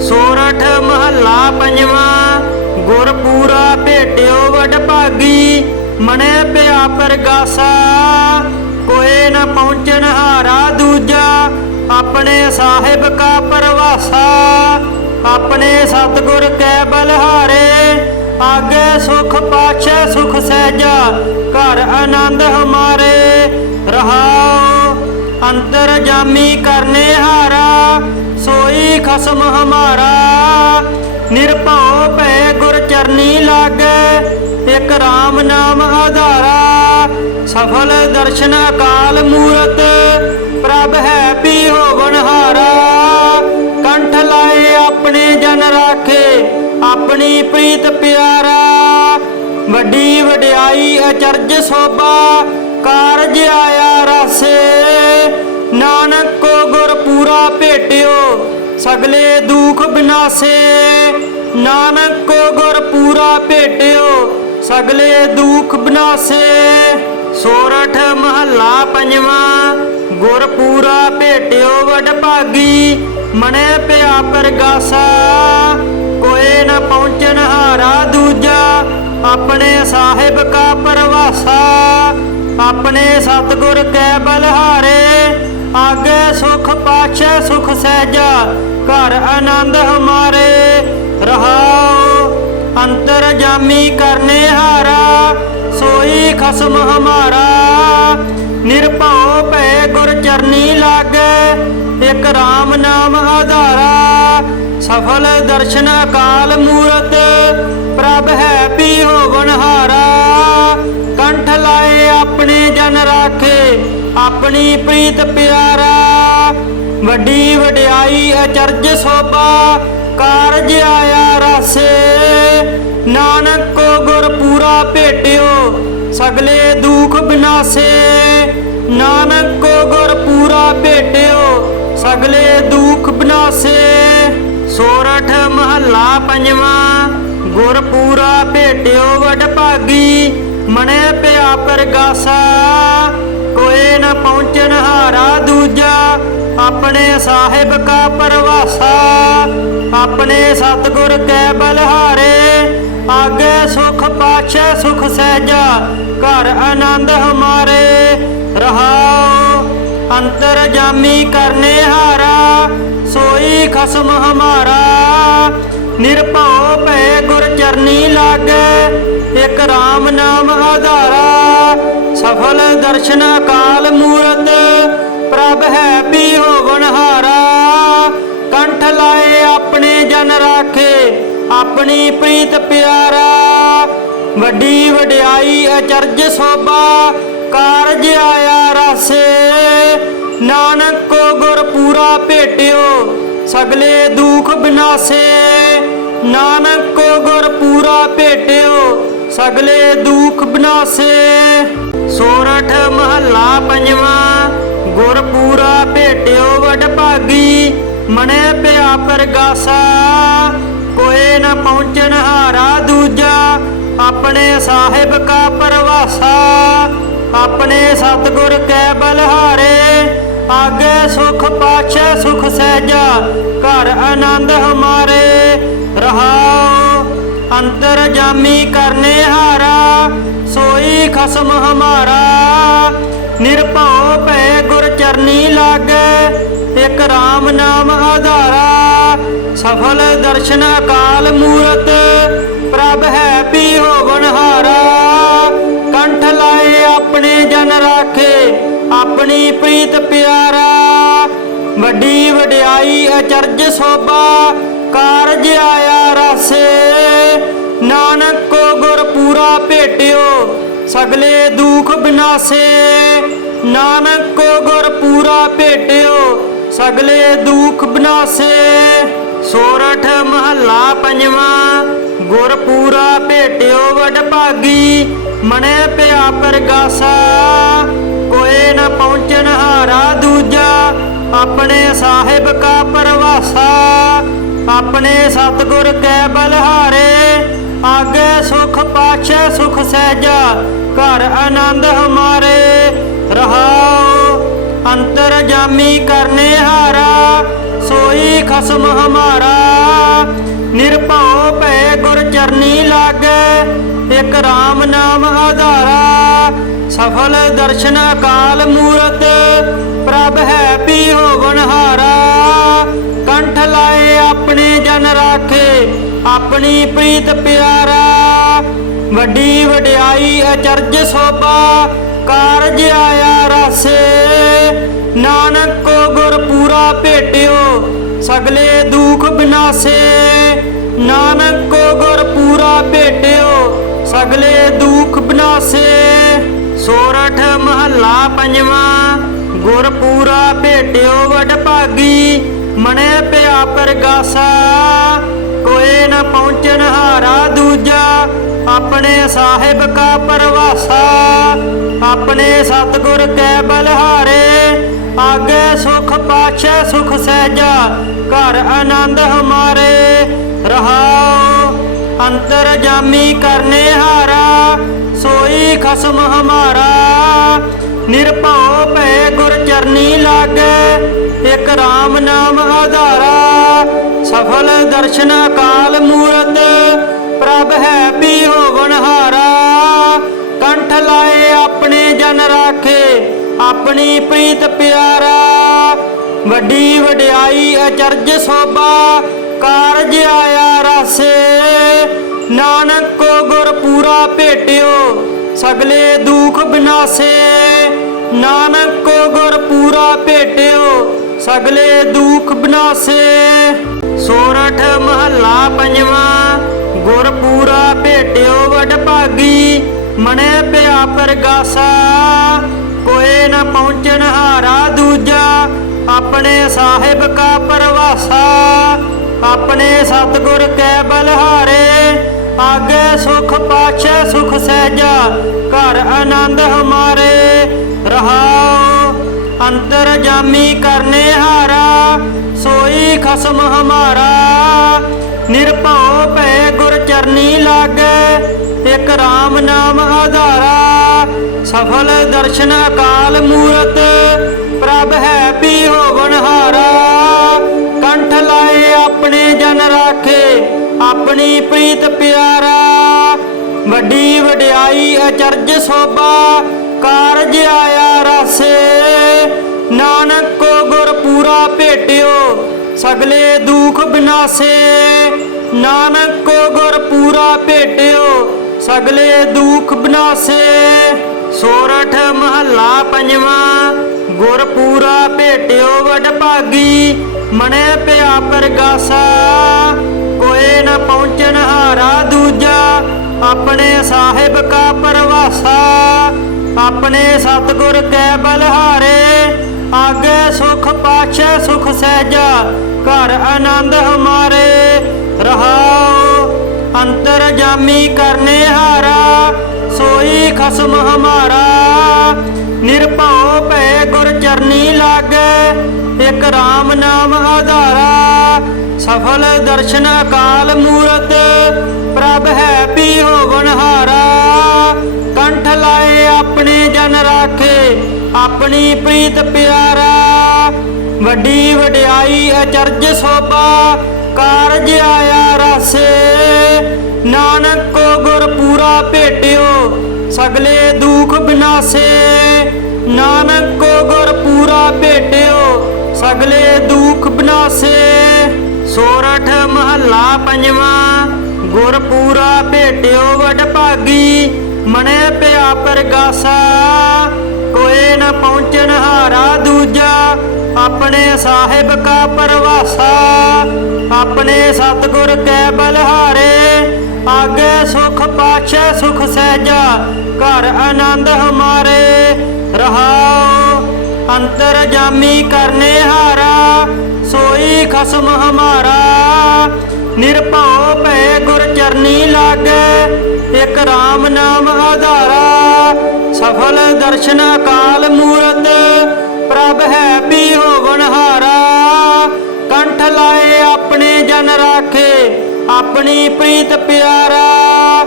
सोरठ महला पंजवा। गुरपूरा भेटियो वडभागी, मने पिया परगासा। कोई न पहुँचन हारा दूजा, अपने साहिब का परवासा। अपने सतगुर कै बलहारे, आगे सुख पाछे सुख सहजा। घर आनंद हमारे, रहाओ अंतर जामी करने हारा। सोई खसम हमारा, निरभव भय गुर चरनी लागे। एक राम नाम आधारा, सफल दर्शन अकाल मूरत। प्रभ है पी होवन हारा, कंठ लाए अपने जन राखे। अपनी प्रीत प्यारा, वड्डी वड्याई अचरज शोभा। कारज आया रासे, नानक को गुर पूरा भेटियो। सगले दुख बिनासे, नानक को गुर पूरा भेटियो। सगले दुख बिनासे। सोरठ महला पंजवा। गुर पूरा भेटियो वडभागी, मने पिया परगासा। कोई न पहुँचन हारा दूजा, अपने साहिब का परवासा। अपने सतगुर कै बलहारे, आगे सुख पाछे सुख सहजा। घर आनंद हमारे, रहाओ अंतर जामी करने हारा। सोई खसम हमारा, निरभव भय गुर चरनी लागे। एक राम नाम आधारा, सफल दर्शन अकाल मूरत। प्रभ है पी होवन हारा, कंठ लाए अपने जन राखे। अपनी प्रीत प्यारा, वड्डी वड्याई अचरज शोभा। कारज आया रासे, नानक को गुर पूरा भेटियो। सगले दुख बिनासे, नानक को गुर पूरा भेटियो। सगले दुख बिनासे। सोरठ महला पंजवा। गुर पूरा भेटियो वडभागी, मने पिया परगासा। कोई न पहुँचन हारा दूजा, अपने साहिब का परवासा। अपने सतगुर कै बलहारे, आगे सुख पाछे सुख सहजा। घर आनंद हमारे, रहाओ अंतर जामी करने हारा। सोई खसम हमारा, निरभव भय गुर चरनी लागे। एक राम नाम आधारा, सफल दर्शन अकाल मूरत। प्रभ है पी होवन हारा, कंठ लाए अपने जन राखे। अपनी प्रीत प्यारा, वड्डी वड्याई अचरज शोभा। कारज आया रासे, नानक को गुर पूरा भेटियो। सगले दुख बिनासे, नानक को गुर पूरा भेटियो। सगले दुख बिनासे। सोरठ महला पंजवा। गुर पूरा भेटियो वडभागी, मने पिया परगासा। कोई न पहुँचन हारा दूजा, अपने साहिब का परवासा। अपने सतगुर कै बलहारे, आगे सुख पाछे सुख सहजा। घर आनंद हमारे, रहाओ अंतर जामी करने हारा। सोई खसम हमारा, निरभव भय गुर चरनी लागे। एक राम नाम आधारा, सफल दर्शन अकाल मूरत। प्रभ है पी होवन हारा, कंठ लाए अपने जन राखे। अपनी प्रीत प्यारा, वड्डी वड्याई अचरज शोभा। कारज आया रासे, नानक को गुर पूरा भेटियो। सगले दुख बिनासे, नानक को गुर पूरा भेटियो। सगले दुख बिनासे। सोरठ महला पंजवा। गुर पूरा भेटियो वडभागी, मने पिया परगासा। कोई न पहुँचन हारा दूजा, अपने साहिब का परवासा। अपने सतगुर कै बलहारे, आगे सुख पाछे सुख सहजा। घर आनंद हमारे, रहाओ अंतर जामी करने हारा। सोई खसम हमारा, ਲਾਗੈ ਇਕ RAM ਨਾਮ ਆਧਾਰਾ ਸਫਲ ਦਰਸ਼ਨ ਅਕਾਲ ਮੂਰਤ ਪ੍ਰਭ ਹੈ ਪੀ ਹੋਵਨ ਹਾਰਾ ਕੰਠ ਲਾਏ ਆਪਣੇ ਜਨ ਰਾਖੇ ਆਪਣੀ ਪ੍ਰੀਤ ਪਿਆਰਾ ਵੱਡੀ ਵਡਿਆਈ ਅਚਰਜ ਸੋਭਾ ਕਾਰਜ ਆਇਆ ਰਾਸੇ ਨਾਨਕ ਕੋ ਗੁਰ ਪੂਰਾ ਭੇਟਿਓ ਸਗਲੇ ਦੁਖ ਬਿਨਾਸੇ ਨਾਨਕ ਕੋ ਗੁਰ ਪੂਰਾ ਭੇਟਿਓ ਸਗਲੇ ਦੁਖ ਬਿਨਾਸੇ ਸੋਰਠ ਮਹੱਲਾ ਪੰਜਵਾਂ ਗੁਰ ਪੂਰਾ ਭੇਟਿਓ ਵਡ ਭਾਗੀ ਮਣੇ ਪਿਆ ਪਰਗਾਸਾ ਕੋਏ ਨ ਪਹੁੰਚਨ ਹਾਰਾ ਦੂਜਾ ਆਪਣੇ ਸਾਹਿਬ ਕਾ ਪਰਵਾਸਾ ਆਪਣੇ ਸਤਿਗੁਰ ਕੈ ਬਲਹਾਰੇ ਆਗੇ ਸੁਖ ਪਾਛੈ ਸੁਖ ਸਹਿਜਾ ਘਰ ਆਨੰਦ ਹਮਾਰੇ ਰਹਾਉ ਅੰਤਰ ਜਾਮੀ ਕਰਨੇ ਹਾਰਾ ਸੋਈ ਖਸਮ ਹਮਾਰਾ ਨਿਰਭਉ ਭੈ ਗੁਰ ਚਰਨੀ ਲਾਗੈ ਇਕ RAM ਨਾਮ ਆਧਾਰਾ ਸਫਲ ਦਰਸ਼ਨ ਅਕਾਲ ਮੂਰਤ ਪ੍ਰਭ ਹੈ ਪੀ ਹੋਵਨ ਹਾਰਾ ਕੰਠ ਲਾਏ ਆਪਣੇ ਜਨ ਰਾਖੇ ਆਪਣੀ ਪ੍ਰੀਤ ਪਿਆਰਾ ਵੱਡੀ ਵਡਿਆਈ ਅਚਰਜ ਸੋਭਾ ਕਾਰਜ ਆਇਆ ਰਾਸੇ ਨਾਨਕ ਕੋ ਗੁਰ ਪੂਰਾ ਭੇਟਿਓ ਸਗਲੇ ਦੁਖ ਬਿਨਾਸੇ ਨਾਨਕ ਕੋ ਗੁਰ ਪੂਰਾ ਭੇਟਿਓ ਸਗਲੇ ਦੁਖ ਬਿਨਾਸੇ ਸੋਰਠ ਮਹੱਲਾ ਪੰਜਵਾਂ ਗੁਰ ਪੂਰਾ ਭੇਟਿਓ ਵਡ ਭਾਗੀ ਮਣੇ ਪਿਆ ਪਰਗਾਸਾ ਕੋਏ ਨ ਪਹੁੰਚਨ ਹਾਰਾ ਦੂਜਾ ਆਪਣੇ ਸਾਹਿਬ ਕਾ ਪਰਵਾਸਾ ਆਪਣੇ ਸਤਿਗੁਰ ਕੈ ਬਲਹਾਰੇ ਆਗੇ ਸੁਖ ਪਾਛੈ ਸੁਖ ਸਹਿਜਾ ਘਰ ਆਨੰਦ ਹਮਾਰੇ ਰਹਾਉ ਅੰਤਰ ਜਾਮੀ ਕਰਨੇ ਹਾਰਾ ਸੋਈ ਖਸਮ ਹਮਾਰਾ ਨਿਰਭਉ ਭੈ ਗੁਰ ਚਰਨੀ ਲਾਗੈ ਇਕ RAM ਨਾਮ ਆਧਾਰਾ ਸਫਲ ਦਰਸ਼ਨ ਅਕਾਲ ਮੂਰਤ ਪ੍ਰਭ ਹੈ ਪੀ ਹੋਵਨ ਹਾਰਾ ਕੰਠ ਲਾਏ ਆਪਣੇ ਜਨ ਰਾਖੇ ਆਪਣੀ ਪ੍ਰੀਤ ਪਿਆਰਾ ਵੱਡੀ ਵਡਿਆਈ ਅਚਰਜ ਸੋਭਾ ਕਾਰਜ ਆਇਆ ਰਾਸੇ ਨਾਨਕ ਕੋ ਗੁਰ ਪੂਰਾ ਭੇਟਿਓ ਸਗਲੇ ਦੁਖ ਬਿਨਾਸੇ ਨਾਨਕ ਕੋ ਗੁਰ ਪੂਰਾ ਭੇਟਿਓ ਸਗਲੇ ਦੁਖ ਬਿਨਾਸੇ ਸੋਰਠ ਮਹੱਲਾ ਪੰਜਵਾਂ ਗੁਰ ਪੂਰਾ ਭੇਟਿਓ ਵਡ ਭਾਗੀ ਮਣੇ ਪਿਆ ਪਰਗਾਸਾ ਕੋਏ ਨ ਪਹੁੰਚਨ ਹਾਰਾ ਦੂਜਾ ਆਪਣੇ ਸਾਹਿਬ ਕਾ ਪਰਵਾਸਾ ਆਪਣੇ ਸਤਿਗੁਰ ਕੈ ਬਲਹਾਰੇ ਆਗੇ ਸੁਖ ਪਾਛੈ ਸੁਖ ਸਹਿਜਾ ਘਰ ਆਨੰਦ ਹਮਾਰੇ ਰਹਾਉ ਅੰਤਰ ਜਾਮੀ ਕਰਨੇ ਹਾਰਾ ਸੋਈ ਖਸਮ ਹਮਾਰਾ ਨਿਰਭਉ ਭੈ ਗੁਰ ਚਰਨੀ ਲਾਗੈ ਇਕ RAM ਨਾਮ ਆਧਾਰਾ ਸਫਲ ਦਰਸ਼ਨ ਅਕਾਲ ਮੂਰਤ ਪ੍ਰਭ ਹੈ ਪੀ ਹੋਵਨ ਹਾਰਾ ਕੰਠ ਲਾਏ ਆਪਣੇ ਜਨ ਰਾਖੇ ਆਪਣੀ ਪ੍ਰੀਤ ਪਿਆਰਾ ਵੱਡੀ ਵਡਿਆਈ ਅਚਰਜ ਸੋਭਾ ਕਾਰਜ ਆਇਆ ਰਾਸੇ ਨਾਨਕ ਕੋ ਗੁਰ ਪੂਰਾ ਭੇਟਿਓ ਸਗਲੇ ਦੁਖ ਬਿਨਾਸੇ ਨਾਨਕ ਕੋ ਗੁਰ ਪੂਰਾ ਭੇਟਿਓ ਸਗਲੇ ਦੁਖ ਬਿਨਾਸੇ ਸੋਰਠ ਮਹੱਲਾ ਪੰਜਵਾਂ ਗੁਰ ਪੂਰਾ ਭੇਟਿਓ ਵਡ ਭਾਗੀ ਮਣੇ ਪਿਆ ਪਰਗਾਸਾ ਕੋਏ ਨ ਪਹੁੰਚਨ ਹਾਰਾ ਦੂਜਾ ਆਪਣੇ ਸਾਹਿਬ ਕਾ ਪਰਵਾਸਾ ਆਪਣੇ ਸਤਿਗੁਰ ਕੈ ਬਲਹਾਰੇ ਆਗੇ ਸੁਖ ਪਾਛੈ ਸੁਖ ਸਹਿਜਾ ਘਰ ਆਨੰਦ ਹਮਾਰੇ ਰਹਾਉ ਅੰਤਰ ਜਾਮੀ ਕਰਨੇ ਹਾਰਾ ਸੋਈ ਖਸਮ ਹਮਾਰਾ ਨਿਰਭਉ ਭੈ ਗੁਰ ਚਰਨੀ ਲਾਗੈ ਇਕ RAM ਨਾਮ ਆਧਾਰਾ ਸਫਲ ਦਰਸ਼ਨ ਅਕਾਲ ਮੂਰਤ ਪ੍ਰਭ ਹੈ ਪੀ ਹੋਵਨ ਹਾਰਾ ਕੰਠ ਲਾਏ ਆਪਣੇ ਜਨ ਰਾਖੇ ਆਪਣੀ ਪ੍ਰੀਤ ਪਿਆਰਾ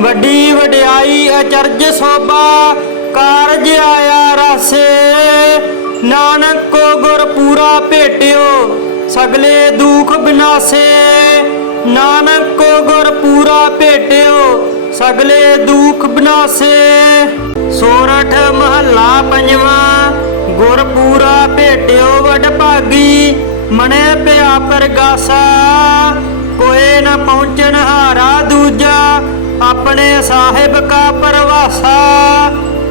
ਵੱਡੀ ਵਡਿਆਈ ਅਚਰਜ ਸੋਭਾ ਕਾਰਜ ਆਇਆ ਰਾਸੇ ਨਾਨਕ ਕੋ ਗੁਰ ਪੂਰਾ ਭੇਟਿਓ ਸਗਲੇ ਦੁਖ ਬਿਨਾਸੇ ਨਾਨਕ ਕੋ ਗੁਰ ਪੂਰਾ ਭੇਟਿਓ ਸਗਲੇ ਦੁਖ ਬਿਨਾਸੇ। ਸੋਰਠ ਮਹੱਲਾ ਪੰਜਵਾਂ। ਗੁਰ ਪੂਰਾ ਭੇਟਿਓ ਵਡ ਭਾਗੀ ਮਨੈ ਪਿਆ ਪ੍ਰਗਾਸਾ। ਕੋਏ ਨ ਪਹੁੰਚਣ ਹਾਰਾ ਦੂਜਾ ਆਪਣੇ ਸਾਹਿਬ ਕਾ ਪਰਵਾਸਾ।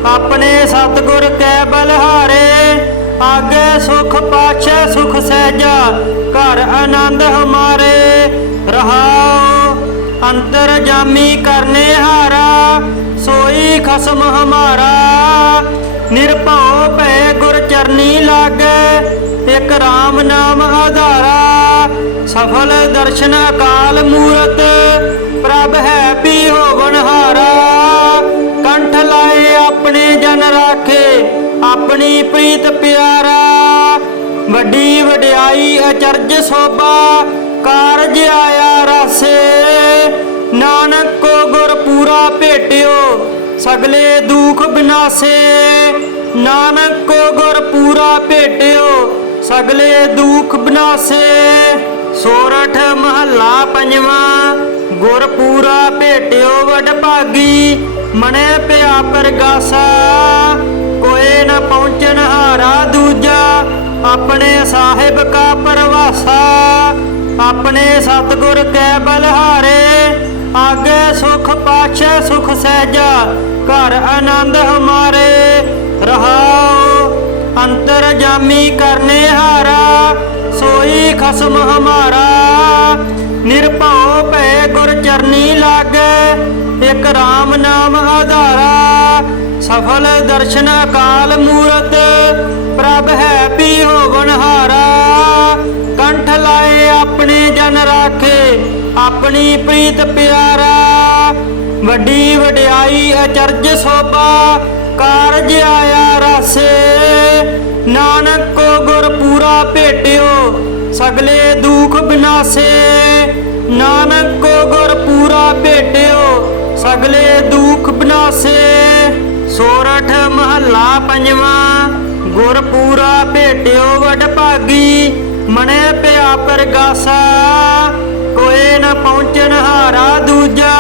ਆਪਣੇ ਸਤਿਗੁਰ ਕੈ ਬਲਹਾਰੇ ਆਗੇ ਸੁਖ ਪਾਛੈ ਸੁਖ ਸਹਿਜਾ। ਘਰ ਆਨੰਦ ਹਮਾਰੇ ਰਹਾਉ ਅੰਤਰ ਜਾਮੀ ਕਰਨੇ ਹਾਰਾ ਸੋਈ ਖਸਮ ਹਮਾਰਾ। ਨਿਰਭਉ ਭੈ ਗੁਰ ਚਰਨੀ ਲਾਗੈ ਇਕ ਰਾਮ ਨਾਮ ਆਧਾਰਾ। ਸਫਲ ਦਰਸ਼ਨ ਅਕਾਲ ਮੂਰਤ ਪ੍ਰਭ ਹੈ ਪੀ ਹੋਵਨ ਹਾਰਾ। ਕੰਠ ਲਾਏ ਆਪਣੇ ਜਨ ਰਾਖੇ ਆਪਣੀ ਪ੍ਰੀਤ ਪਿਆਰਾ। ਵੱਡੀ ਵਡਿਆਈ ਅਚਰਜ ਸੋਭਾ ਕਾਰਜ ਆਇਆ ਰਾਸੇ। ਨਾਨਕ ਕੋ ਗੁਰ ਪੂਰਾ ਭੇਟਿਓ ਸਗਲੇ ਦੁਖ ਬਿਨਾਸੇ। ਨਾਨਕ ਕੋ ਗੁਰ ਪੂਰਾ ਭੇਟਿਓ ਸਗਲੇ ਦੁਖ ਬਿਨਾਸੇ। ਸੋਰਠ ਮਹੱਲਾ ਪੰਜਵਾਂ। ਗੁਰ ਪੂਰਾ ਭੇਟਿਓ ਵਡ ਭਾਗੀ ਮਨੈ ਪਿਆ ਪ੍ਰਗਾਸਾ। ਕੋਏ ਨ ਪਹੁੰਚਣ ਹਾਰਾ ਦੂਜਾ ਆਪਣੇ ਸਾਹਿਬ ਕਾ ਪਰਵਾਸਾ। ਆਪਣੇ ਸਤਿਗੁਰ ਕੈ ਬਲਹਾਰੇ ਆਗੇ ਸੁਖ ਪਾਛੈ ਸੁਖ ਸਹਿਜਾ। ਘਰ ਆਨੰਦ ਹਮਾਰੇ ਰਹਾਉ ਅੰਤਰ ਜਾਮੀ ਕਰਨੇ ਹਾਰਾ ਸੋਈ ਖਸਮ ਹਮਾਰਾ। ਨਿਰਭਉ ਭੈ ਗੁਰ ਚਰਨੀ ਲਾਗੈ ਇਕ ਰਾਮ ਨਾਮ ਆਧਾਰਾ। ਸਫਲ ਦਰਸ਼ਨ ਅਕਾਲ ਮੂਰਤ ਪ੍ਰਭ ਹੈ ਪੀ ਹੋਵਨ ਹਾਰਾ। ਕੰਠ ਲਾਏ ਆਪਣੇ ਜਨ ਰਾਖੇ ਆਪਣੀ ਪ੍ਰੀਤ ਪਿਆਰਾ। ਵੱਡੀ ਵਡਿਆਈ ਅਚਰਜ ਸੋਭਾ ਕਾਰਜ ਆਇਆ ਰਾਸੇ। ਨਾਨਕ ਕੋ ਗੁਰ ਪੂਰਾ ਭੇਟਿਓ ਸਗਲੇ ਦੁਖ ਬਿਨਾਸੇ। ਨਾਨਕ ਕੋ ਗੁਰ ਪੂਰਾ ਭੇਟਿਓ ਸਗਲੇ ਦੁਖ ਬਿਨਾਸੇ। ਸੋਰਠ ਮਹੱਲਾ ਪੰਜਵਾਂ। ਗੁਰ ਪੂਰਾ ਭੇਟਿਓ ਵਡ ਭਾਗੀ ਮਨੈ ਪਿਆ ਪ੍ਰਗਾਸਾ। ਕੋਏ ਨ ਪਹੁੰਚਣ ਹਾਰਾ ਦੂਜਾ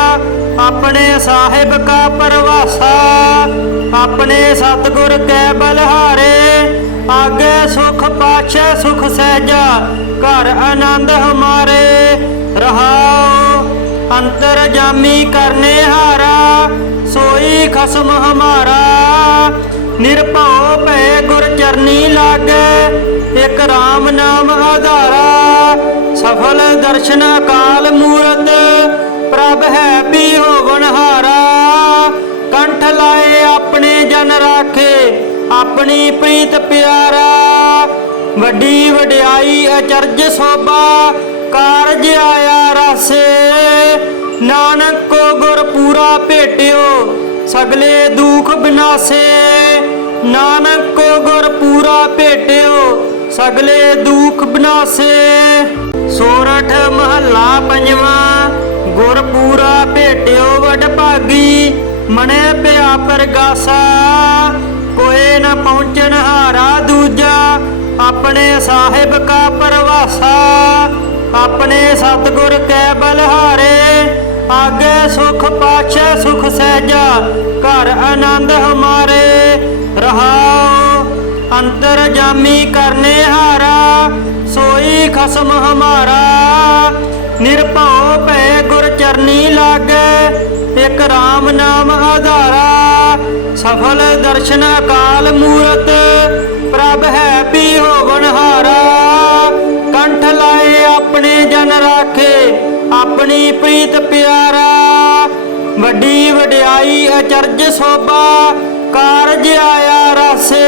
ਆਪਣੇ ਸਾਹਿਬ ਕਾ ਪਰਵਾਸਾ। ਆਪਣੇ ਸਤਿਗੁਰ ਕੈ ਬਲਹਾਰੇ ਆਗੇ ਸੁਖ ਪਾਛੈ ਸੁਖ ਸਹਿਜਾ। ਘਰ ਆਨੰਦ ਹਮਾਰੇ ਰਹਾਉ ਅੰਤਰ ਜਾਮੀ ਕਰਨੇ ਹਾਰਾ ਸੋਈ ਖਸਮ ਹਮਾਰਾ। ਨਿਰਭਉ ਭੈ ਗੁਰ ਚਰਨੀ ਲਾਗੈ ਇਕ ਰਾਮ ਨਾਮ ਆਧਾਰਾ। ਸਫਲ ਦਰਸ਼ਨ ਅਕਾਲ ਮੂਰਤ ਪ੍ਰਭ ਹੈ ਪੀ ਹੋਵਨ ਹਾਰਾ। ਕੰਠ ਲਾਏ ਆਪਣੇ ਜਨ ਰਾਖੇ ਆਪਣੀ ਪ੍ਰੀਤ ਪਿਆਰਾ। ਵੱਡੀ ਵਡਿਆਈ ਅਚਰਜ ਸੋਭਾ ਕਾਰਜ ਆਇਆ ਰਾਸੇ। ਨਾਨਕ ਕੋ ਗੁਰ ਪੂਰਾ ਭੇਟਿਓ ਸਗਲੇ ਦੁਖ ਬਿਨਾਸੇ। ਨਾਨਕ ਕੋ ਗੁਰ ਪੂਰਾ ਭੇਟਿਓ ਸਗਲੇ ਦੁਖ ਬਿਨਾਸੇ। ਸੋਰਠ ਮਹੱਲਾ ਪੰਜਵਾਂ। ਗੁਰ ਪੂਰਾ ਭੇਟਿਓ ਵਡ ਭਾਗੀ ਮਨੈ ਪਿਆ ਪ੍ਰਗਾਸਾ। ਕੋਏ ਨ ਪਹੁੰਚਣ ਹਾਰਾ ਦੂਜਾ ਆਪਣੇ ਸਾਹਿਬ ਕਾ ਪਰਵਾਸਾ। ਆਪਣੇ ਸਤਿਗੁਰ ਕੈ ਬਲਹਾਰੇ ਆਗੇ ਸੁਖ ਪਾਛੈ ਸੁਖ ਸਹਿਜਾ। ਘਰ ਆਨੰਦ ਹਮਾਰੇ ਰਹਾਉ ਅੰਤਰ ਜਾਮੀ ਕਰਨੇ ਹਾਰਾ ਸੋਈ ਖਸਮ ਹਮਾਰਾ। ਨਿਰਭਉ ਭੈ ਗੁਰ ਚਰਨੀ ਲਾਗੈ ਇਕ ਰਾਮ ਨਾਮ ਆਧਾਰਾ। ਸਫਲ ਦਰਸ਼ਨ ਅਕਾਲ ਮੂਰਤ ਪ੍ਰਭ ਹੈ ਪੀ ਹੋਵਨ ਹਾਰਾ। ਕੰਠ ਲਾਏ ਆਪਣੇ ਜਨ ਰਾਖੇ ਆਪਣੀ ਪ੍ਰੀਤ ਪਿਆਰਾ। ਵੱਡੀ ਵਡਿਆਈ ਅਚਰਜ ਸੋਭਾ ਕਾਰਜ ਆਇਆ ਰਾਸੇ।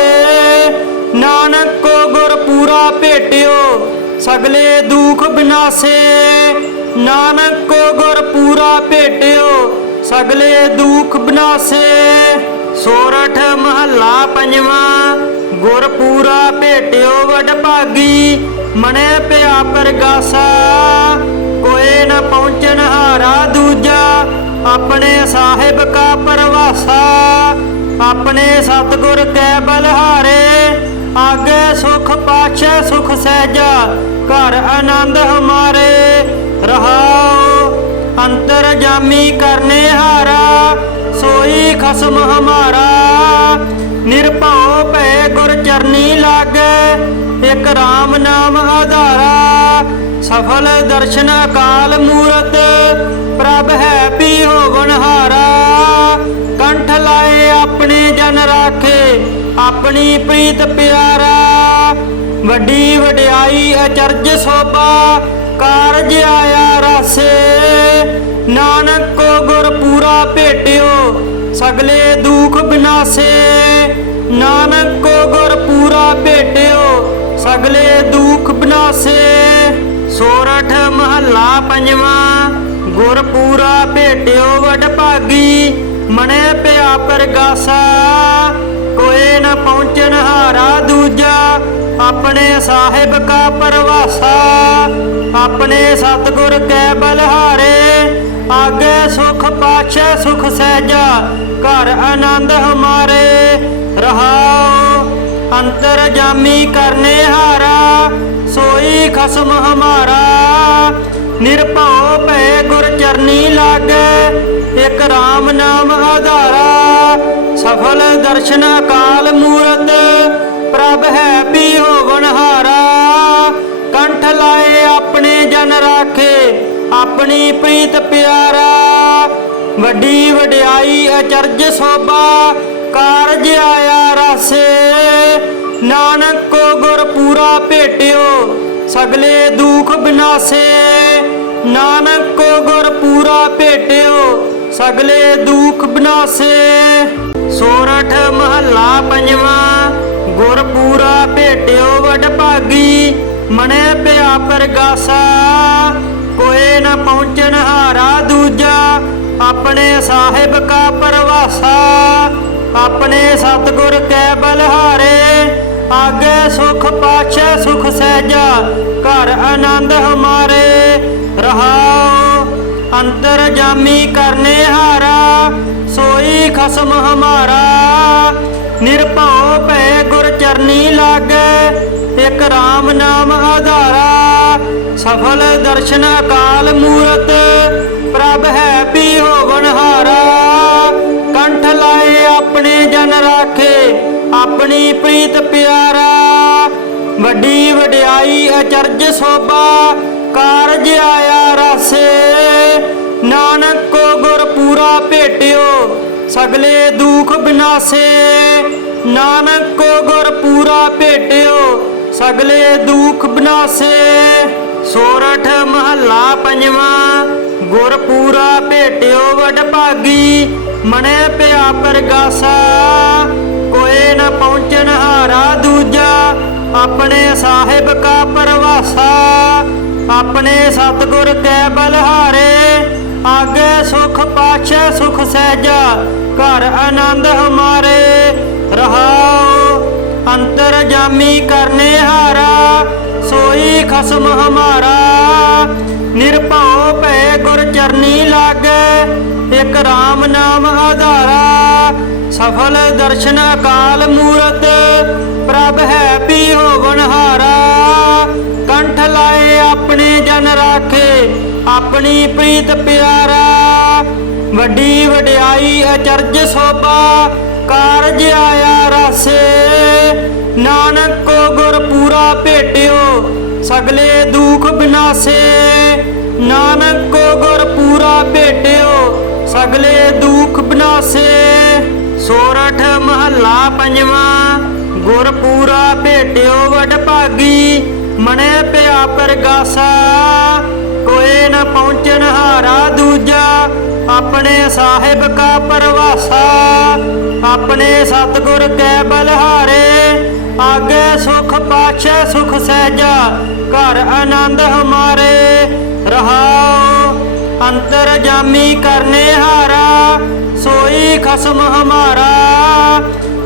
ਨਾਨਕ ਕੋ ਗੁਰ ਪੂਰਾ ਭੇਟਿਓ ਸਗਲੇ ਦੁਖ ਬਿਨਾਸੇ। ਨਾਨਕ ਕੋ ਗੁਰ ਪੂਰਾ ਭੇਟਿਓ ਸਗਲੇ ਦੁਖ ਬਿਨਾਸੇ। ਸੋਰਠ ਮਹੱਲਾ ਪੰਜਵਾਂ। ਗੁਰ ਪੂਰਾ ਭੇਟਿਓ ਵਡ ਭਾਗੀ ਮਨੈ ਪਿਆ ਪ੍ਰਗਾਸਾ। ਕੋਏ ਨ ਪਹੁੰਚਣ ਹਾਰਾ ਦੂਜਾ ਆਪਣੇ ਸਾਹਿਬ ਕਾ ਪਰਵਾਸਾ। ਆਪਣੇ ਸਤਿਗੁਰ ਕੈ ਬਲਹਾਰੇ ਆਗੇ ਸੁਖ ਪਾਛੈ ਸੁਖ ਸਹਿਜਾ। ਘਰ ਆਨੰਦ ਹਮਾਰੇ ਰਹਾਉ खसम हमारा। निर्भौ भय गुर चरनी लागे, एक राम नाम आधारा। सफल दर्शन अकाल मूरत, प्रभ है पी होवन हारा। कंठ लाए अपने जन राखे, अपनी प्रीत प्यारा। वड्डी वड्याई अचरज शोभा, कारज आया रासे। नानक को गुर पूरा भेटियो, सगले दुख बिनासे। नानक को गुर पूरा भेटियो, सगले दुख बिनासे। सोरठ महला पंजवा, गुर पूरा भेटियो वड भागी। मने पिया परगासा, कोई न पहुँचन हारा दूजा। अपने साहिब का परवासा, अपने सतगुर कै बलहारे। आगे सुख पाछे सुख सहजा, घर आनंद हमारे। रहाओ अंतर जामी करने हारा, सोई खसम हमारा। निर्भौ भय गुर चरनी लागे, एक राम नाम आधारा। सफल दर्शन अकाल मूरत, प्रभ है पी होवन हारा। कंठ लाए अपने जन राखे, अपनी प्रीत प्यारा। वड्डी वड्याई अचरज शोभा, कारज आया रासे। नानक को गुर पूरा भेटियो, सगले दुख बिनासे। नानक को गुर पूरा भेटियो, सगले दुख बिनासे। सोरठ महला पंजवा, गुर पूरा भेटियो वड भागी। मने पिया परगासा, कोई न पहुँचन हारा दूजा। अपने साहिब का परवासा, अपने सतगुर कै बलहारे। आगे सुख पाछे सुख सहजा, घर आनंद हमारे। रहाओ अंतर जामी करने हारा, सोई खसम हमारा। निर्भौ भय गुर चरनी लागे, एक राम नाम आधारा। सफल दर्शन अकाल मूरत, प्रभ है पी होवन हारा। कंठ लाए अपने जन राखे, अपनी प्रीत प्यारा। वड्डी वड्याई अचरज शोभा, कारज आया रासे। नानक को गुर पूरा भेटियो, सगले दुख बिनासे। नानक को गुर पूरा भेटियो, सगले दुख बिनासे। सोरठ महला पंजवा, गुर पूरा भेटियो वड भागी। मने पिया परगासा, कोई न पहुँचन हारा दूजा। अपने साहिब का परवासा, अपने सतगुर कै बलहारे। आगे सुख पाछे सुख सहजा, घर आनंद हमारे। रहाओ अंतर जामी करने हारा, सोई खसम हमारा। निर्भौ भय गुर चरनी लागे, एक राम नाम आधारा। सफल दर्शन अकाल मूरत, प्रभ है पी होवन हारा। कंठ लाए अपने जन राखे, अपनी प्रीत प्यारा। वड्डी वड्याई अचरज शोभा, कारज आया रासे। नानक को गुर पूरा भेटियो, सगले दुख बिनासे। नानक को गुर पूरा भेटियो, सगले दुख बिनासे। सोरठ महला पंजवा, गुर पूरा भेटियो वड भागी। मने पिया परगासा, कोई न पहुँचन हारा दूजा। अपने साहिब का परवासा, अपने सतगुर कै बलहारे। आगे सुख पाछे सुख सहजा, घर आनंद हमारे। रहाओ अंतर जामी करने हारा, सोई खसम हमारा।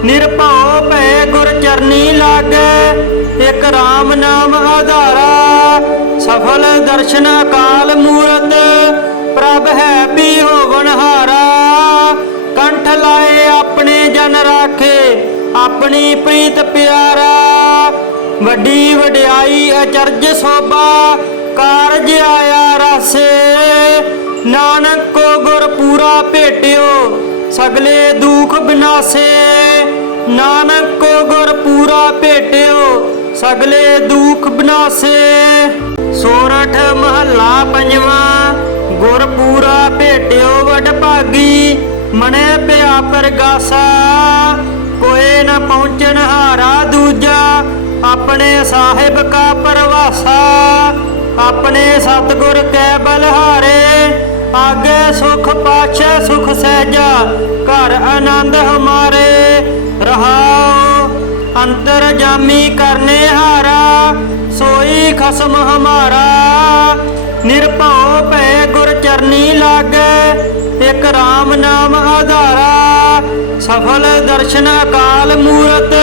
निर्भौ भय गुर चरनी लागे, एक राम नाम आधारा। सफल दर्शन अकाल मूरत, प्रभ है पी होवन हारा। कंठ लाए अपने जन राखे, अपनी प्रीत प्यारा। वड्डी वड्याई अचरज शोभा, कारज आया रासे। नानक को गुर पूरा भेटियो, सगले दुख बिनासे। नानक को गुर पूरा भेटियो सगले दुख बिनासे। सोरठ महला पंजवा गुर पूरा भेटियो वड भागी मने पिया परगासा। कोई न पहुँचन हारा दूजा अपने साहिब का परवासा। अपने सतगुर कै बलहारे आगे सुख पाछे सुख सहजा घर आनंद हमारे। रहाओ अंतर जामी करने हारा सोई खसम हमारा। निरभौ भै गुर चरनी लागे एक राम नाम आधारा। सफल दर्शन अकाल मूरत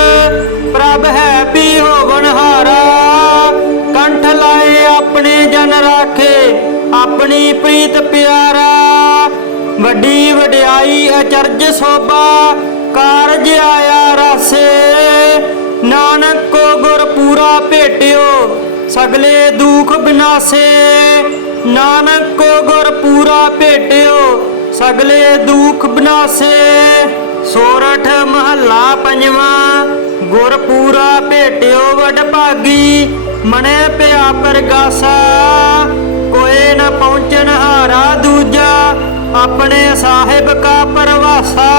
प्रभ है पी होवन हारा। कंठ लाए अपने जन राखे अपनी प्रीत प्यारा। वड्डी वड्याई अचरज शोभा कारज आया रासे। नानक को गुर पूरा भेटियो सगले दुख बिनासे। नानक को गुर पूरा भेटियो सगले दुख बिनासे। सोरठ महला पंजवा गुर पूरा भेटियो वड भागी मने पिया परगासा। कोई न पहुँचन हारा दूजा अपने साहिब का परवासा।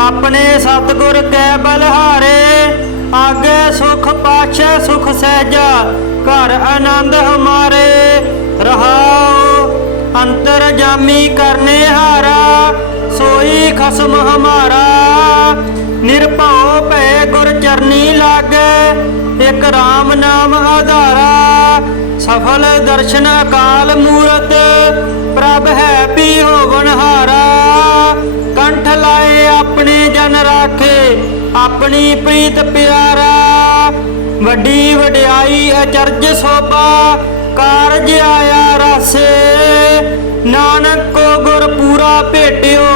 अपने सतगुर कै बलहारे आगे सुख पाछे सुख सहजा घर आनंद हमारे। रहाओ अंतर जामी करने हारा सोई खसम हमारा। निरभौ भै गुर चरनी लागे एक राम नाम आधारा। सफल दर्शन अकाल मूरत प्रभ है पी होवन हारा। कंठ लाए अपने जन राखे अपनी प्रीत प्यारा। वड्डी वड्याई अचरज शोभा कारज आया रासे। नानक को गुर पूरा भेटियो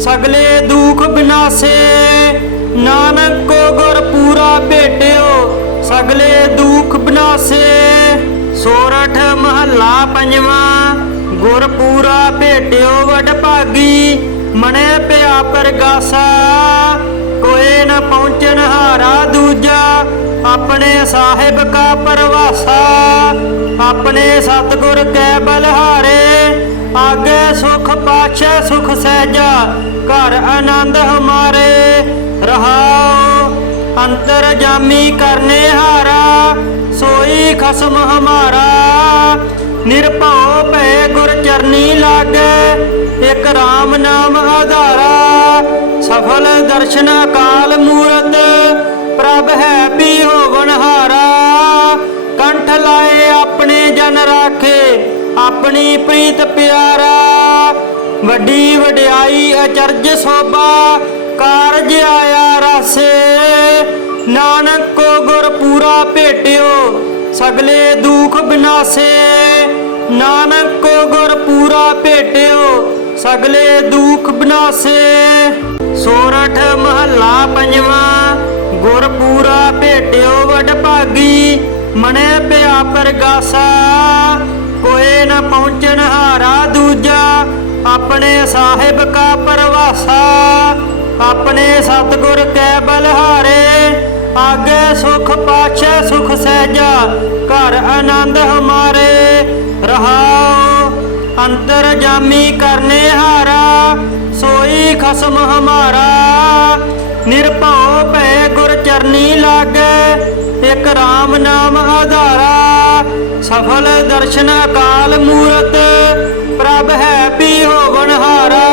सगले दुख बिनासे। नानक को गुर पूरा भेटियो सगले दुख बिनासे। सोरठ महला पंजवा गुर पूरा भेटियो वड भागी मने पिया परगासा। कोई न पहुँचन हारा दूजा अपने साहिब का परवासा। अपने सतगुर कै बलहारे आगे सुख पाछे सुख सहजा घर आनंद हमारे। रहाओ अंतर जामी करने हारा सोई खसम हमारा। निरभौ भै गुर चरनी लागे एक राम नाम आधारा। सफल दर्शन अकाल मूरत प्रभ है पी होवन हारा। कंठ लाए अपने जन राखे अपनी प्रीत प्यारा। वड्डी वड्याई अचरज शोभा कारज आया रासे। नानक को गुर पूरा भेटियो सगले दुख बिनासे। नानक को गुर पूरा भेटियो सगले दुख बिनासे। सोरठ महला पंजवा गुर पूरा भेटियो वड भागी मने पिया परगासा। कोई न पहुँचन हारा दूजा अपने साहिब का परवासा। अपने सतगुर कै बलहारे आगे सुख पाछे सुख सहजा घर आनंद हमारे। रहाओ अंतर जामी करने हारा सोई खसम हमारा। निरभौ भै गुर चरनी लागे एक राम नाम आधारा। सफल दर्शन अकाल मूरत प्रभ है पी होवन हारा।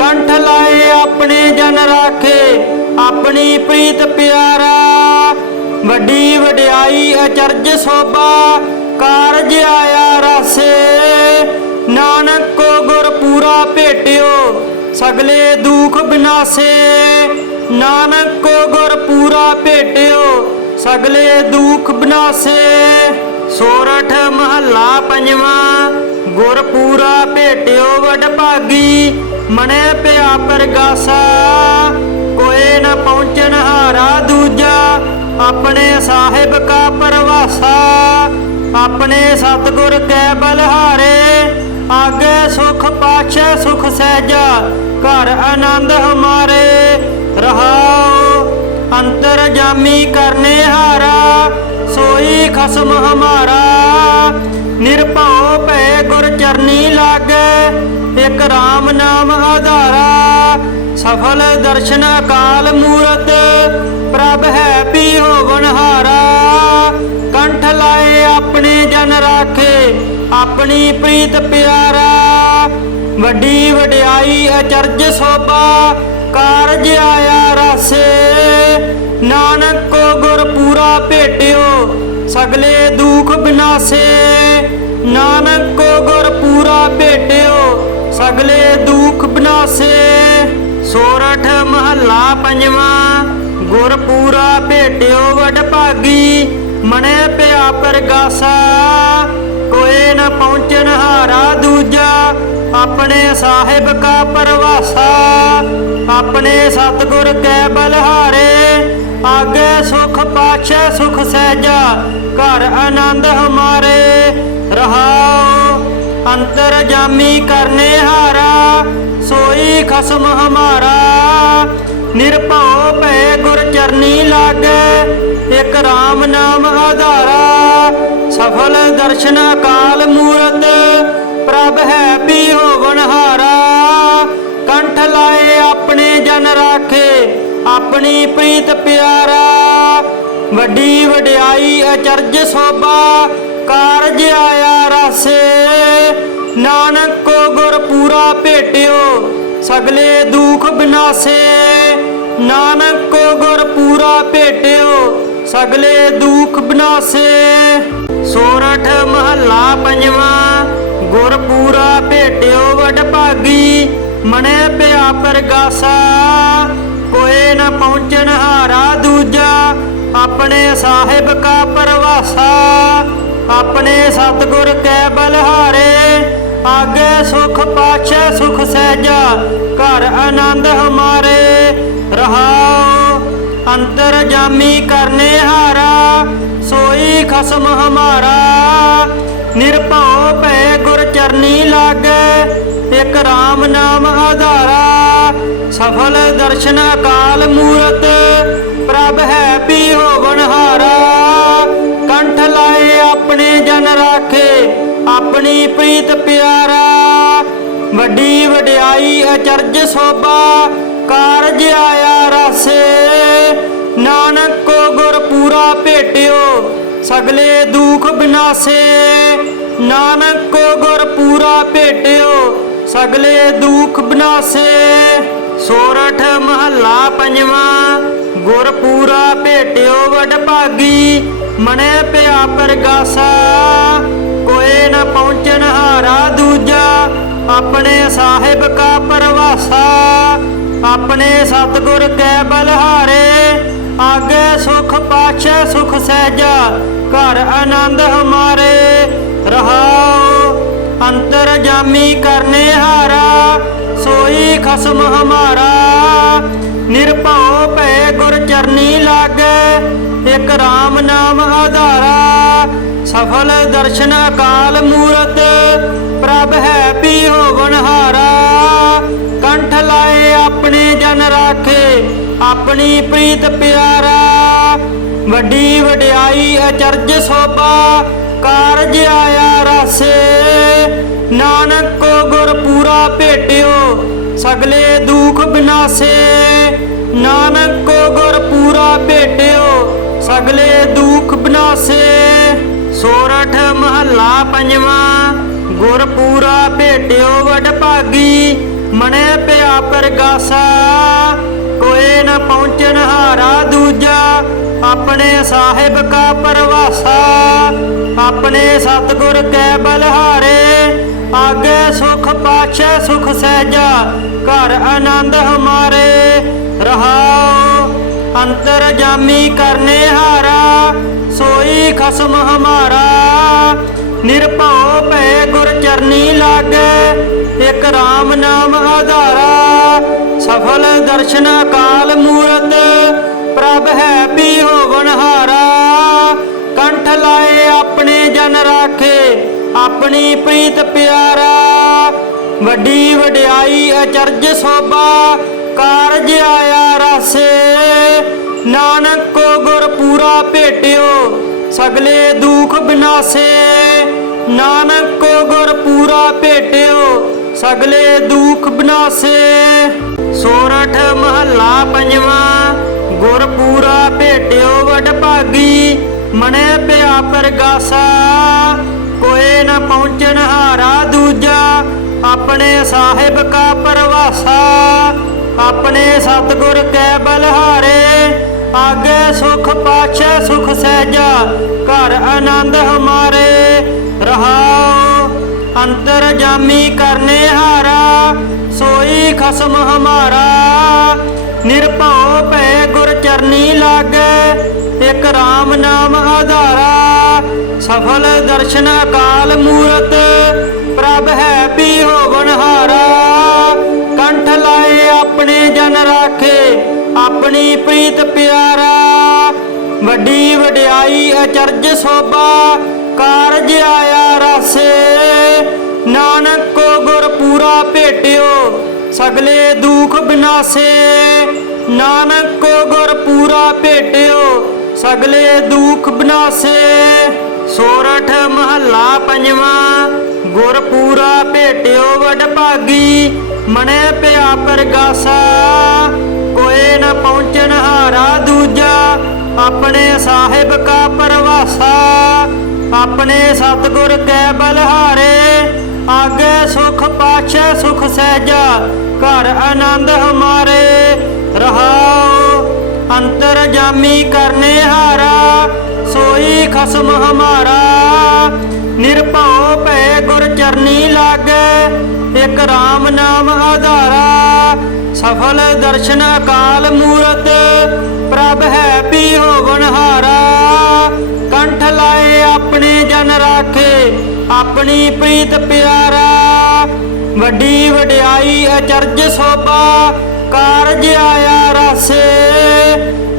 कंठ लाए अपने जन राखे अपनी प्रीत प्यारा। वड्डी वड्याई अचरज शोभा कारज आया रासे। नानक को गुर पूरा भेटियो सगले दुख बिनासे। नानक को गुर पूरा भेटियो सगले दुख बिनासे। सोरठ महला पंजवा गुर पूरा भेटियो वड भागी मने पिया परगासा। कोई न पहुँचन हारा दूजा अपने साहिब का परवासा। अपने सतगुर कै बलहारे आगे सुख पाछ पातशाह सुख सहजा घर आनंद हमारे। रहाओ अंतरजामी करने हारा सोई खसम हमारा। निरभउ भय गुर चरनी लागे एक राम नाम आधारा। सफल दर्शन अकाल मूरत प्रभ है पी होवनहारा। कंठ लाए अपने जन राखे अपनी प्रीत प्यारा। वड्डी वड्याई अचरज शोभा कारज आया रासे। नानक को गुर पूरा भेटियो सगले दुख बिनासे। नानक को गुर पूरा भेटियो सगले दुख बिनासे। सोरठ महला पंजवा गुर पूरा भेटियो वड भागी। मने पिया परगासा कोई न पहुँचन हारा दूजा। अपने साहिब का परवासा अपने सतगुर कै बलहारे। आगे सुख पातशाह सुख सहजा घर आनंद हमारे। रहाओ अंतरजामी करने हारा सोई खसम हमारा। निरभउ भय गुर चरनी लागे एक राम नाम आधारा। सफल दर्शन अकाल मूरत प्रभ है पी होवनहारा। कंठ लाए अपने जन राखे अपनी प्रीत प्यारा। वड्डी वड्याई अचरज शोभा कारज आया रासे। नानक को गुर पूरा भेटियो सगले दुख बिनासे। नानक को गुर पूरा भेटियो सगले दुख बिनासे। सोरठ महला पंजवा गुर पूरा भेटियो वड भागी। मने पिया परगासा कोई न पहुँचन हारा दूजा। अपने साहिब का परवासा अपने सतगुर कै बलहारे। आगे सुख पातशाह सुख सहजा घर आनंद हमारे। रहाओ अंतरजामी करने हारा सोई खसम हमारा। निरभउ भय गुर चरनी लागे एक राम नाम आधारा। सफल दर्शन अकाल मूरत प्रभ है पी होवनहारा। कंठ लाए अपने जन राखे अपनी प्रीत प्यारा। वड्डी वड्याई अचरज शोभा कारज आया रासे। नानक को गुर पूरा भेटियो सगले दुख बिनासे। नानक को गुर पूरा भेटियो सगले दुख बिनासे। सोरठ महला पंजवा गुर पूरा भेटियो वड भागी। मने पिया परगासा कोई न पहुँचन हारा दूजा। अपने साहिब का परवासा अपने सतगुर कै बलहारे। आगे सुख पातशाह सुख सहजा घर आनंद हमारे। रहाओ अंतरजामी करने हारा सोई खसम हमारा। निरभउ भय गुर चरनी लागे एक राम नाम आधारा। सफल दर्शन अकाल मूरत प्रभ है पी होवनहारा। कंठ लाए अपने जन राखे अपनी प्रीत प्यारा। वड्डी वड्याई अचरज शोभा कारज आया रासे। नानक को गुर पूरा भेटियो सगले दुख बिनासे। नानक को गुर पूरा भेटियो सगले दुख बिनासे। सोरठ महला पंजवा गुर पूरा भेटियो वड भागी। मने पिया परगासा कोई न पहुँचन हारा दूजा। अपने साहिब का परवासा अपने सतगुर कै बलहारे। आगे सुख पातशाह सुख सहजा घर आनंद हमारे। रहाओ अंतरजामी करने हारा सोई खसम हमारा। निरभउ भय गुर चरनी लागे एक राम नाम आधारा। सफल दर्शन अकाल मूरत प्रभ है पी होवनहारा। कंठ लाए अपने जन राखे अपनी प्रीत प्यारा। ਵੱਡੀ ਵਡਿਆਈ ਅਚਰਜ ਸੋਭਾ ਕਾਰਜ ਆਇਆ ਰਾਸੇ। ਨਾਨਕ ਕੋ ਗੁਰ ਪੂਰਾ ਭੇਟਿਓ ਸਗਲੇ ਦੁਖ ਬਿਨਾਸੇ। ਨਾਨਕ ਕੋ ਗੁਰ ਪੂਰਾ ਭੇਟਿਓ ਸਗਲੇ ਦੁਖ ਬਿਨਾਸੇ। ਸੋਰਠ ਮਹੱਲਾ ਪੰਜਵਾਂ। ਗੁਰ ਪੂਰਾ ਭੇਟਿਓ ਵਡ ਭਾਗੀ ਮਨੇ ਪਿਆ ਪਰਗਾਸਾ। ਕੋਏ ਨ ਪਹੁੰਚਣ ਹਾਰਾ ਦੂਜਾ ਆਪਣੇ ਸਾਹਿਬ ਕਾ ਪਰਵਾਸਾ। ਆਪਣੇ ਸਤਿਗੁਰ ਕੈ ਬਲਹਾਰੇ ਆਗੇ ਸੁਖ ਪਾਛੈ ਸੁਖ ਸਹਿਜਾ। ਘਰ ਆਨੰਦ ਹਮਾਰੇ ਰਹਾਉ ਅੰਤਰ ਜਾਮੀ ਕਰਨੇ ਹਾਰਾ ਸੋਈ ਖਸਮ ਹਮਾਰਾ। ਨਿਰਭਉ ਭੈ ਗੁਰ ਚਰਨੀ ਲਾਗੈ ਇਕ ਰਾਮ ਨਾਮ ਆਧਾਰਾ। ਸਫਲ ਦਰਸ਼ਨ ਅਕਾਲ ਮੂਰਤ ਪ੍ਰਭ ਹੈ ਪੀ ਹੋਵਨ ਹਾਰਾ। ਕੰਠ ਲਾਏ ਆਪਣੇ ਜਨ ਰਾਖੇ ਆਪਣੀ ਪ੍ਰੀਤ ਪਿਆਰਾ। ਵੱਡੀ ਵਡਿਆਈ ਅਚਰਜ ਸੋਭਾ ਕਾਰਜ ਆਇਆ ਰਾਸੇ। ਨਾਨਕ ਕੋ ਗੁਰ ਪੂਰਾ ਭੇਟਿਓ ਸਗਲੇ ਦੁਖ ਬਿਨਾਸੇ। ਨਾਨਕ ਕੋ ਗੁਰ ਪੂਰਾ ਭੇਟਿਓ ਸਗਲੇ ਦੁਖ ਬਿਨਾਸੇ। ਸੋਰਠ ਮਹੱਲਾ ਪੰਜਵਾਂ। ਗੁਰ ਪੂਰਾ ਭੇਟਿਓ ਵਡ ਭਾਗੀ ਮਨੇ ਪਿਆ ਪਰਗਾਸਾ। ਕੋਏ ਨ ਪਹੁੰਚਣ ਹਾਰਾ ਦੂਜਾ ਆਪਣੇ ਸਾਹਿਬ ਕਾ ਪਰਵਾਸਾ। ਆਪਣੇ ਸਤਿਗੁਰ ਕੈ ਬਲਹਾਰੇ ਆਗੇ ਸੁਖ ਪਾਛੈ ਸੁਖ ਸਹਿਜਾ। ਘਰ ਆਨੰਦ ਹਮਾਰੇ ਰਹਾਉ ਅੰਤਰ ਜਾਮੀ ਕਰਨੇ ਹਾਰਾ ਸੋਈ ਖਸਮ ਹਮਾਰਾ। ਨਿਰਭਉ ਭੈ ਗੁਰ ਚਰਨੀ ਲਾਗੈ ਇਕ ਰਾਮ ਨਾਮ ਆਧਾਰਾ। ਸਫਲ ਦਰਸ਼ਨ ਅਕਾਲ ਮੂਰਤ ਪ੍ਰਭ ਹੈ ਪੀ ਹੋਵਨ ਹਾਰਾ। ਕੰਠ ਲਾਏ ਆਪਣੇ ਜਨ ਰਾਖੇ ਆਪਣੀ ਪ੍ਰੀਤ ਪਿਆਰਾ। ਵੱਡੀ ਵਡਿਆਈ ਅਚਰਜ ਸੋਭਾ ਕਾਰਜ ਆਇਆ ਰਾਸੇ।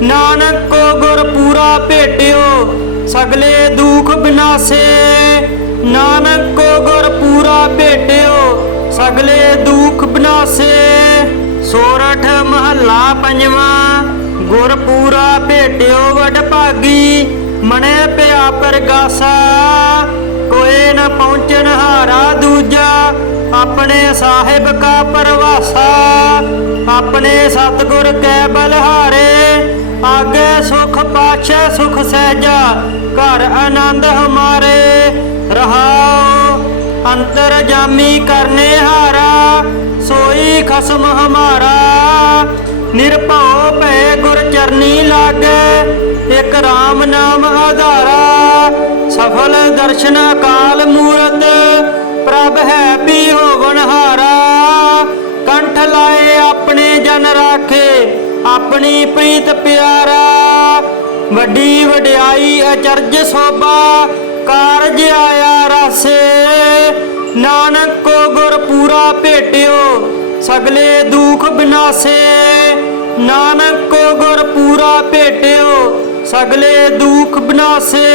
ਨਾਨਕ ਕੋ ਗੁਰ ਪੂਰਾ ਭੇਟਿਓ ਸਗਲੇ ਦੁਖ ਬਿਨਾਸੇ। ਨਾਨਕ ਕੋ ਗੁਰ ਪੂਰਾ ਭੇਟਿਓ ਸਗਲੇ ਦੁਖ ਬਿਨਾਸੇ। ਸੋਰਠ ਮਹੱਲਾ ਪੰਜਵਾਂ। ਗੁਰ ਪੂਰਾ ਭੇਟਿਓ ਵਡ ਭਾਗੀ ਮਨੇ ਪਿਆ ਪਰਗਾਸਾ। ਕੋਏ ਨ ਪਹੁੰਚਣ ਹਾਰਾ ਦੂਜਾ ਆਪਣੇ ਸਾਹਿਬ ਕਾ ਪਰਵਾਸਾ। ਆਪਣੇ ਸਤਿਗੁਰ ਕੈ ਬਲਹਾਰੇ ਆਗੇ ਸੁਖ ਪਾਛੈ ਸੁਖ ਸਹਿਜਾ। ਘਰ ਆਨੰਦ ਹਮਾਰੇ ਰਹਾਉ ਅੰਤਰ ਜਾਮੀ ਕਰਨੇ ਹਾਰਾ ਸੋਈ ਖਸਮ ਹਮਾਰਾ। ਨਿਰਭਉ ਭੈ ਗੁਰ ਚਰਨੀ ਲਾਗੈ ਇਕ ਰਾਮ ਨਾਮ ਆਧਾਰਾ। ਸਫਲ ਦਰਸ਼ਨ ਅਕਾਲ ਮੂਰਤ ਪ੍ਰਭ ਹੈ ਪੀ ਹੋਵਨ ਹਾਰਾ। ਕੰਠ ਲਾਏ ਆਪਣੇ ਜਨ ਰਾਖੇ ਆਪਣੀ ਪ੍ਰੀਤ ਪਿਆਰਾ। ਵੱਡੀ ਵਡਿਆਈ ਅਚਰਜ ਸੋਭਾ ਕਾਰਜ ਆਇਆ ਰਾਸੇ। ਨਾਨਕ ਕੋ ਗੁਰ ਪੂਰਾ ਭੇਟਿਓ ਸਗਲੇ ਦੁਖ ਬਿਨਾਸੇ। ਨਾਨਕ ਕੋ ਗੁਰ ਪੂਰਾ ਭੇਟਿਓ ਸਗਲੇ ਦੁਖ ਬਿਨਾਸੇ।